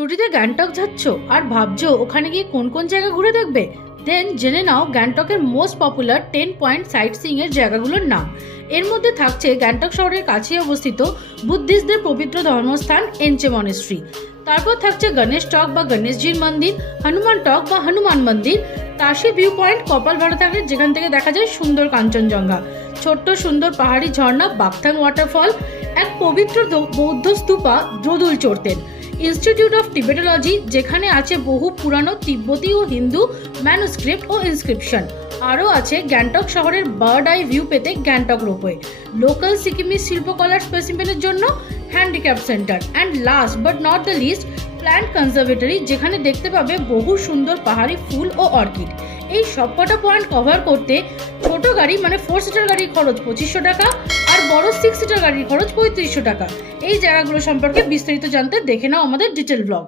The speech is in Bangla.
ছুটিতে গ্যাংটক যাচ্ছ আর ভাবছো ওখানে গিয়ে কোন কোন জায়গা ঘুরে দেখবে? দেন জেনে নাও গ্যাংটকের most popular 10 point site seeing এর জায়গাগুলোর নাম। এর মধ্যে থাকছে গ্যাংটক শহরের কাছে অবস্থিত বুদ্ধিস্টদের পবিত্র ধর্মস্থান এনচে মনেস্ট্রি। তারপর থাকছে গণেশ টক বা গণেশজির মন্দির, হনুমান টক বা হনুমান মন্দির, তাশি ভিউ পয়েন্ট কপাল ভাড়া থাকে যেখান থেকে দেখা যায় সুন্দর কাঞ্চনজঙ্ঘা, ছোট্ট সুন্দর পাহাড়ি ঝর্ণা বাকথাং ওয়াটারফল, এক পবিত্র বৌদ্ধ স্তূপা দ্রোদুল চড়তেন, ইনস্টিটিউট অফ টিবেটোলজি যেখানে আছে বহু পুরানো তিব্বতী ও হিন্দু ম্যানুস্ক্রিপ্ট ও ইনস্ক্রিপশন। আরও আছে গ্যাংটক শহরের বার্ড আই ভিউ পেতে গ্যাংটক রোপওয়ে, লোকাল সিকিমিজ শিল্পকলার স্পেসিমেনের জন্য handicap centre, and last but not the least plant conservatory যেখানে দেখতে পাবে বহু সুন্দর পাহাড়ি ফুল ও অর্কিড। এই সবকটা পয়েন্ট কভার করতে ছোট গাড়ি মানে 4 সিটার গাড়ির খরচ 2500 টাকা আর বড় 6 সিটার গাড়ির খরচ 3500 টাকা। এই জায়গাগুলো সম্পর্কে বিস্তারিত জানতে দেখে নাও আমাদের ডিটেল ব্লগ।